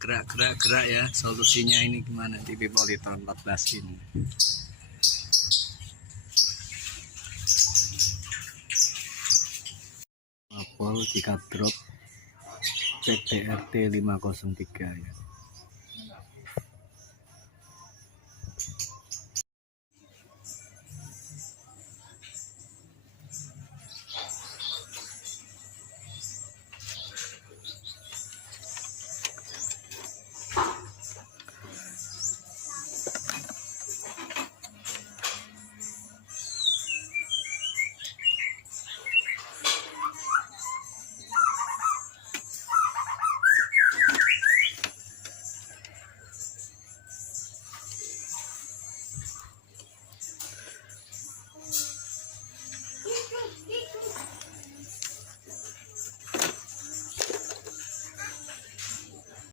gerak ya. Solusinya ini gimana di Politon 14 ini? Mapol jika drop CTRT 503 ya.